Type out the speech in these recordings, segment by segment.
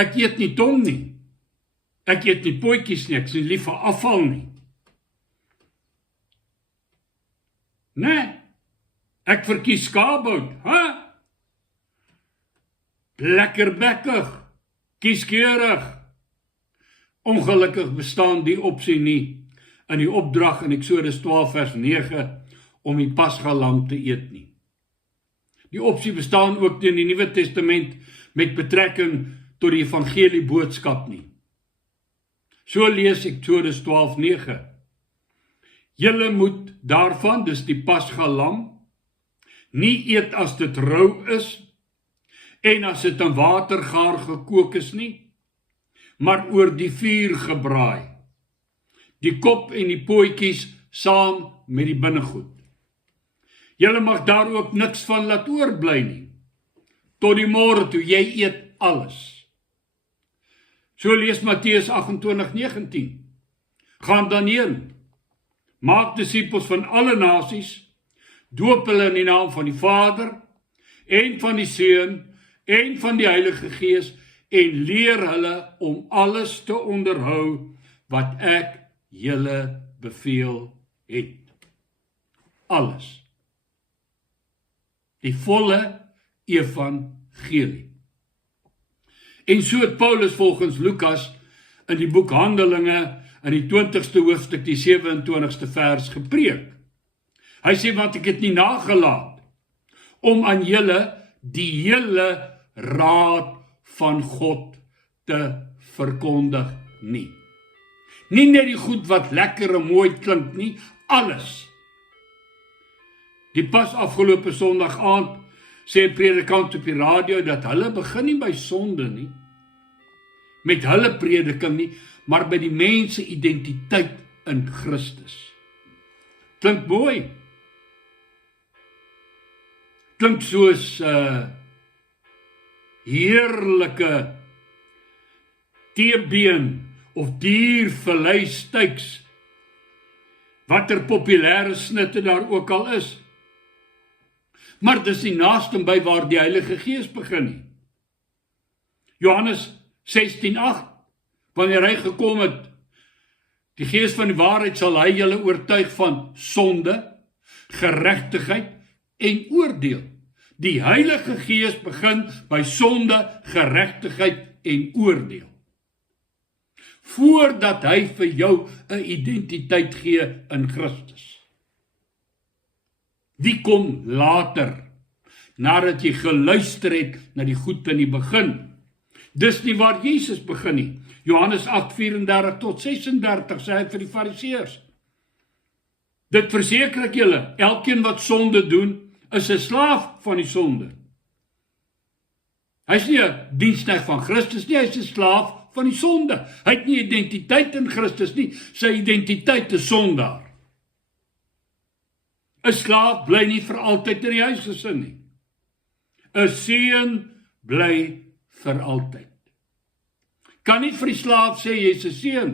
Ek eet nie tong nie. Ek eet nie potjies nie, ek is nie lief vir afval nie. Nee, ek verkies skaapbout, Lekkerbekkig, kieskeurig. Ongelukkig bestaan die opsie nie in die opdrag in Eksodus 12 vers 9 om die pasgalam te eet nie. Die opsie bestaan ook in die Nuwe Testament met betrekking tot die evangelie boodskap nie. So lees Eksodus 12:9. Julle moet daarvan, dis die pasgalam, nie eet as dit rou is en as dit in watergaar gekook is nie, maar oor die vuur gebraai. Die kop en die pootjies saam met die binnegoed. Julle mag daar ook niks van laat oorbly nie. Tot die môre toe, jy eet alles. So lees Matteus 28:19. Gaan dan heen, maak disippels van alle nasies, doop hulle in die naam van die Vader, en van die Seun, en van die Heilige Gees, en leer hulle om alles te onderhou, wat ek julle beveel het. Alles. Die volle evangelie. En so het Paulus volgens Lukas in die boek Handelinge in die 20ste hoofstuk die 27ste vers gepreek. Hy sê, want ek het nie nagelaat om aan julle die hele raad van God te verkondig nie. Nie net die goed wat lekker en mooi klink nie, alles. Die pas afgelope Sondag aand sê 'n predikant op die radio dat hulle begin nie by sonde nie, met hulle prediking nie, maar by die mens se identiteit in Christus. Klink mooi. Klink soos heerlike teebeen of diervleissteaks, watter populêre snitte daar ook al is. Maar dis nie naaste by waar die Heilige Gees begin nie. Johannes 16:8, wanneer hy gekom het, die Gees van die waarheid sal hy julle oortuig van sonde, geregtigheid en oordeel. Die Heilige Gees begin by sonde, geregtigheid en oordeel. Voordat hy vir jou 'n identiteit gee in Christus. Die kom later, nadat jy geluister het na die goed in die begin. Dis nie waar Jesus begin nie. Johannes 8:34 tot 36 sê hy vir die Fariseërs. Dit verseker ek julle, elkeen wat sonde doen, is 'n slaaf van die sonde. Hy is nie 'n diensknegt van Christus nie, hy is 'n slaaf van die sonde. Hy het nie identiteit in Christus nie, sy identiteit is sondaar. 'n Slaaf bly nie vir altyd in die huisgesin nie. 'n Seun bly vir altyd. Kan nie vir die slaaf sê jy's 'n seun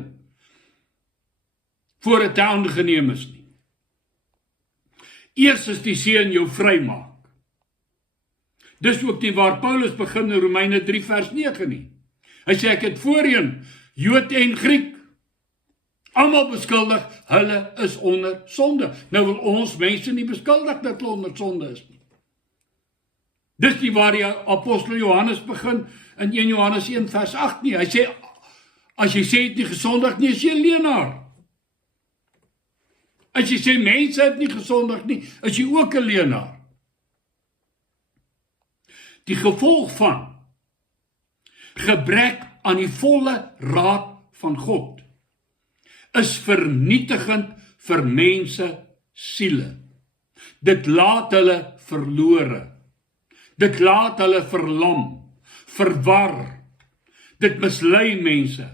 voor dit aangeneem is nie. Eers is die seun jou vrymaak. Dis ook nie waar Paulus begin in Romeine 3 vers 9 nie. Hy sê ek het voorheen Jood en Griek almal beskuldig, hulle is onder sonde. Nou wil ons mense nie beskuldig dat hulle onder sonde is nie. Dis nie waar die apostel Johannes begin in 1 Johannes 1 vers 8 nie. Hy sê, as jy sê het nie gesondig nie, is jy 'n leienaar. As jy sê mense het nie gesondig nie, is jy ook 'n leienaar. Die gevolg van gebrek aan die volle raad van God is vernietigend vir mense siele. Dit laat hulle verlore. Dit laat hulle verlam, verwar. Dit mislei mense.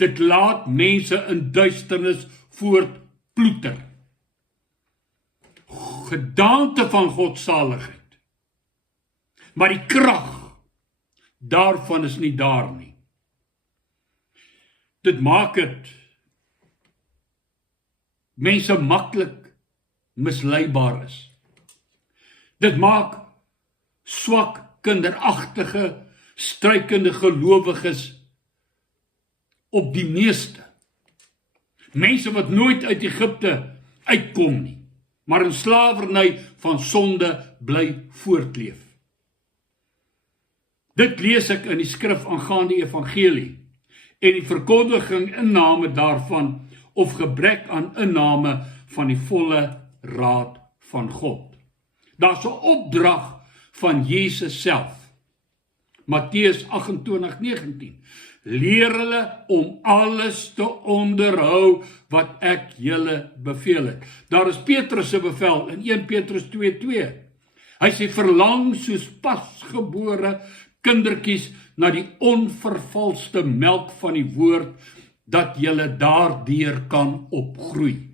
Dit laat mense in duisternis voortploeter. Gedaante van godsaligheid. Maar die krag daarvan is nie daar nie. Dit maak dit mense maklik misleibaar is. Dit maak swak, kinderagtige, struikende gelowiges op die meeste. Mense wat nooit uit Egipte uitkom nie, maar in slawerny van sonde bly voortleef. Dit lees ek in die skrif aangaande die evangelie en die verkondiging inname daarvan of gebrek aan inname van die volle raad van God. Daar's 'n opdrag van Jesus self. Matteus 28:19. Leer hulle om alles te onderhou wat ek julle beveel het. Daar is Petrus se bevel in 1 Petrus 2:2. Hy sê verlang soos pasgebore kindertjies na die onvervalste melk van die woord, dat julle daardeur kan opgroei.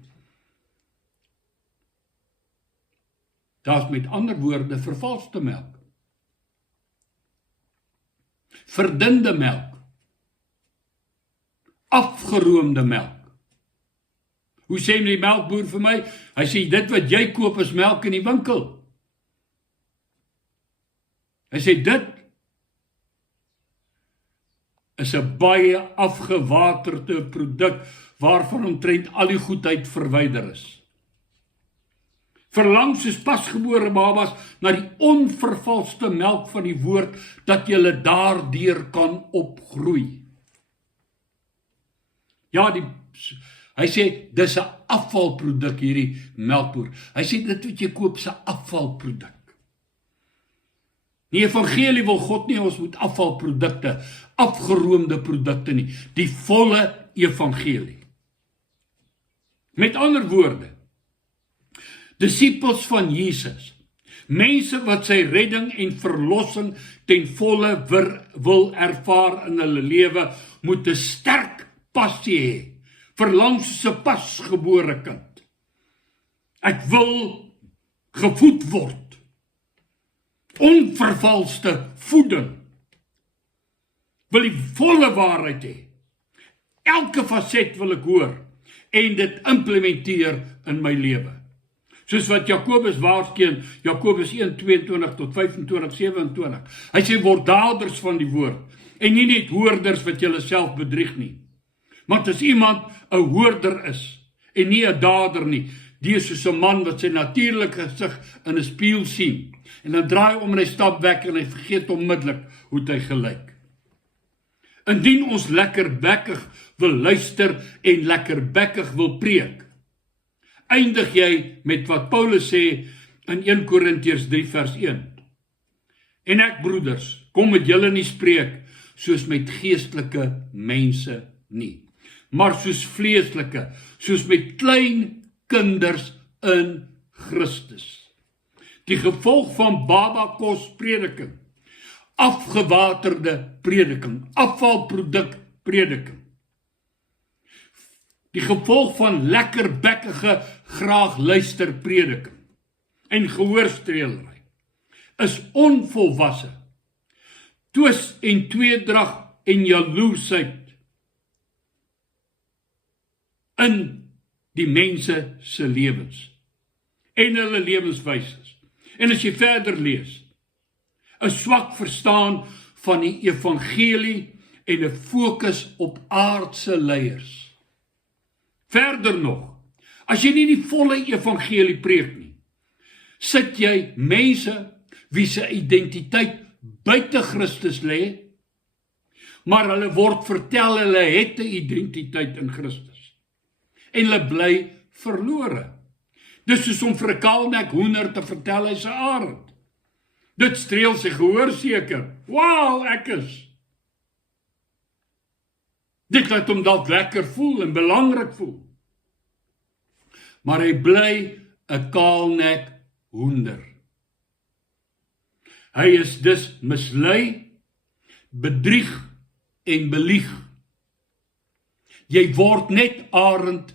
Daar's met ander woorde vervalste melk. Verdunde melk. Afgeroomde melk. Hoe sê die melkboer vir my? Hy sê dit wat jy koop is melk in die winkel. Hy sê dit is 'n baie afgewaterde produk waarvan omtrent al die goedheid verwyder is. Verlang soos pasgebore babas na die onvervalste melk van die woord, dat julle daardeur kan opgroei. Ja, hy sê, dis 'n afvalproduk hierdie melkboer. Hy sê, dit wat jy koop is 'n afvalproduk. Die evangelie wil God nie ons moet afvalprodukte, afgeroomde produkte nie, die volle evangelie. Met ander woorde, disippels van Jesus, mense wat sy redding en verlossing ten volle wil ervaar in hulle lewe, moet 'n sterk passie hê, verlang soos 'n pasgebore kind. Ek wil gevoed word, onvervalste voeding, wil die volle waarheid hê, elke faset wil ek hoor, en dit implementeer in my lewe. Soos wat Jakobus waarsku, Jakobus 1:22 tot 25, 27. Hy sê, word daders van die woord, en nie net hoorders wat julle self bedrieg nie. Want as iemand 'n hoorder is, en nie 'n dader nie, die is soos 'n man wat sy natuurlike gesig in 'n spieël sien, en dan draai om en hy stap weg, en hy vergeet onmiddellik hoe hy gelyk. Indien ons lekkerbekkig wil luister, en lekkerbekkig wil preek, eindig jy met wat Paulus sê in 1 Korintiërs 3 vers 1. En ek, broeders, kom met julle nie spreek soos met geestelike mense nie, maar soos vleeslike, soos met klein kinders in Christus. Die gevolg van babakos prediking, afgewaterde prediking, afvalproduk prediking. Die gevolg van lekkerbekkige graag luister prediking en gehoorstreelery is onvolwasse, twis en tweedrag en jaloesheid in die mense se lewens en hulle lewenswyses. En as jy verder lees, 'n swak verstaan van die evangelie en 'n fokus op aardse leiers. Verder nog, as jy nie die volle evangelie preek nie, sit jy mense wie se identiteit buite Christus lê, maar hulle word vertel hulle het 'n identiteit in Christus. En hulle bly verlore. Dis soos om vir 'n kaalnek hoender te vertel hy's 'n arend. Dit streel sy gehoor seker. Wow, ek is. Dit laat hom dalk lekker voel en belangrik voel. Maar hy bly 'n kaalnek hoender. Hy is dus mislei, bedrieg en belieg. Jy word net arend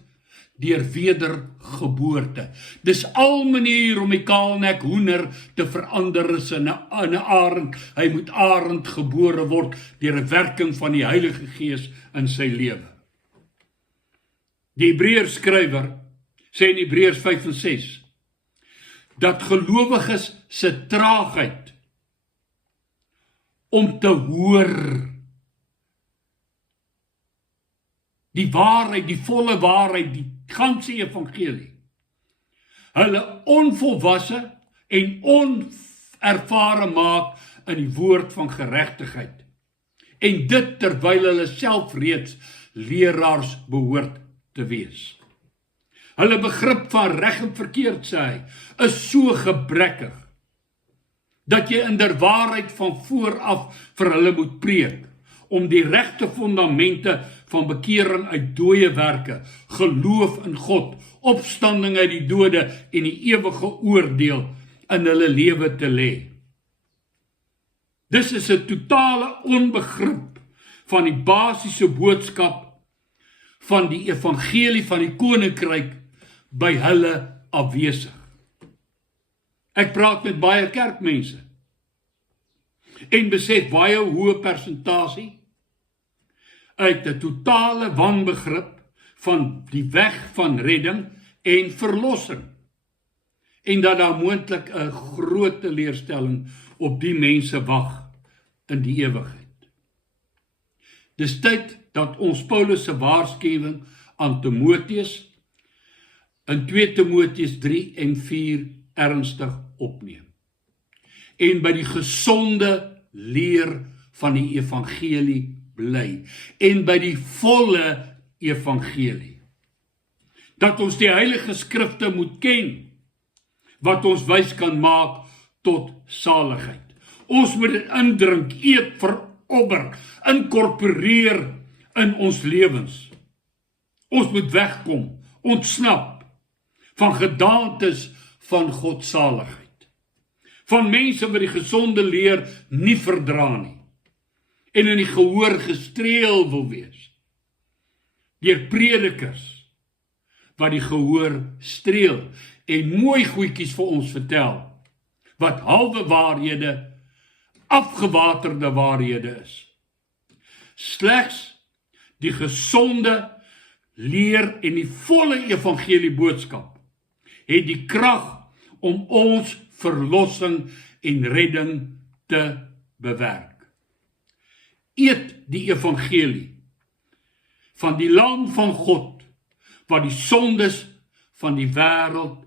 deur wedergeboorte. Dis al manier om die kaalnek hoender te verander is in 'n arend. Hy moet arend gebore word deur 'n werking van die Heilige Gees in sy lewe. Die Hebreërs skrywer sê in Hebreërs 5 en 6 dat gelowiges se traagheid om te hoor die waarheid, die volle waarheid, die ganse evangelie. Hulle onvolwasse en onervare maak in die woord van geregtigheid. En dit terwyl hulle self reeds leraars behoort te wees. Hulle begrip van reg en verkeerd, sê hy, is so gebrekkig, dat jy in der waarheid van vooraf vir hulle moet preek, om die regte fondamente van bekering uit dooie werke, geloof in God, opstanding uit die dode en die ewige oordeel in hulle lewe te lê. Dis is 'n totale onbegrip van die basiese boodskap van die evangelie van die koninkryk by hulle afwesig. Ek praat met baie kerkmense en besef baie hoë persentasie uit 'n totale wanbegrip van die weg van redding en verlossing, en dat daar moontlik 'n groot teleurstelling op die mense wag in die ewigheid. Dis tyd dat ons Paulus se waarskuwing aan Timoteus in 2 Timoteus 3 en 4 ernstig opneem, en by die gesonde leer van die evangelie bly, en by die volle evangelie, dat ons die heilige skrifte moet ken, wat ons wys kan maak tot saligheid. Ons moet dit indrink, eet, verobber, inkorporeer in ons lewens. Ons moet wegkom, ontsnap van gedaantes van godsaligheid, van mense wat die gesonde leer nie verdra nie, en in die gehoor gestreel wil wees, deur predikers wat die gehoor streel en mooi goedjies vir ons vertel, wat halwe waarhede, afgewaterde waarhede is. Slegs die gesonde leer en die volle evangelie boodskap het die krag om ons verlossing en redding te bewerk. Eet die evangelie van die lam van God, wat die sondes van die wêreld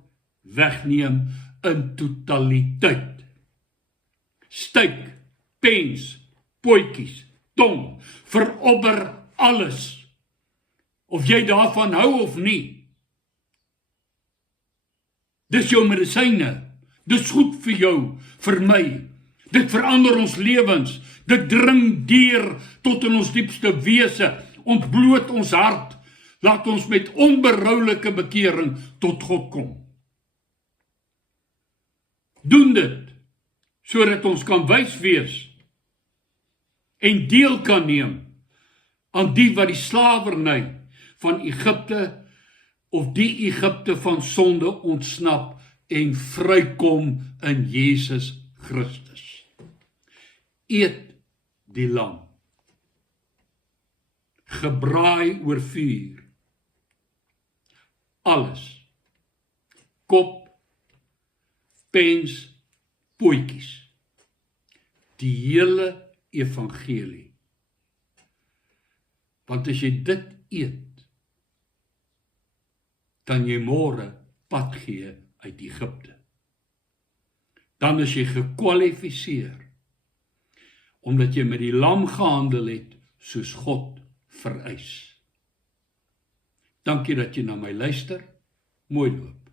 wegneem in totaliteit. Styk, pens, potjies, tong, verobber alles, of jy daarvan hou of nie. Dis jou medisyne, dis goed vir jou, vir my. Dit verander ons lewens, dit dring deur tot in ons diepste wese, ontbloot ons hart, laat ons met onberoulike bekering tot God kom. Doen dit, sodat ons kan wys wees en deel kan neem aan die wat die slawerny van Egipte of die Egipte van sonde ontsnap en vrykom in Jesus Christus. Eet die lam, gebraai oor vuur, alles, kop, pens, potjies, die hele evangelie. Want as jy dit eet, kan jy môre pad gee uit Egipte. Dan is jy gekwalifiseer, omdat jy met die lam gehandel het, soos God vereis. Dankie dat jy na my luister. Mooi loop.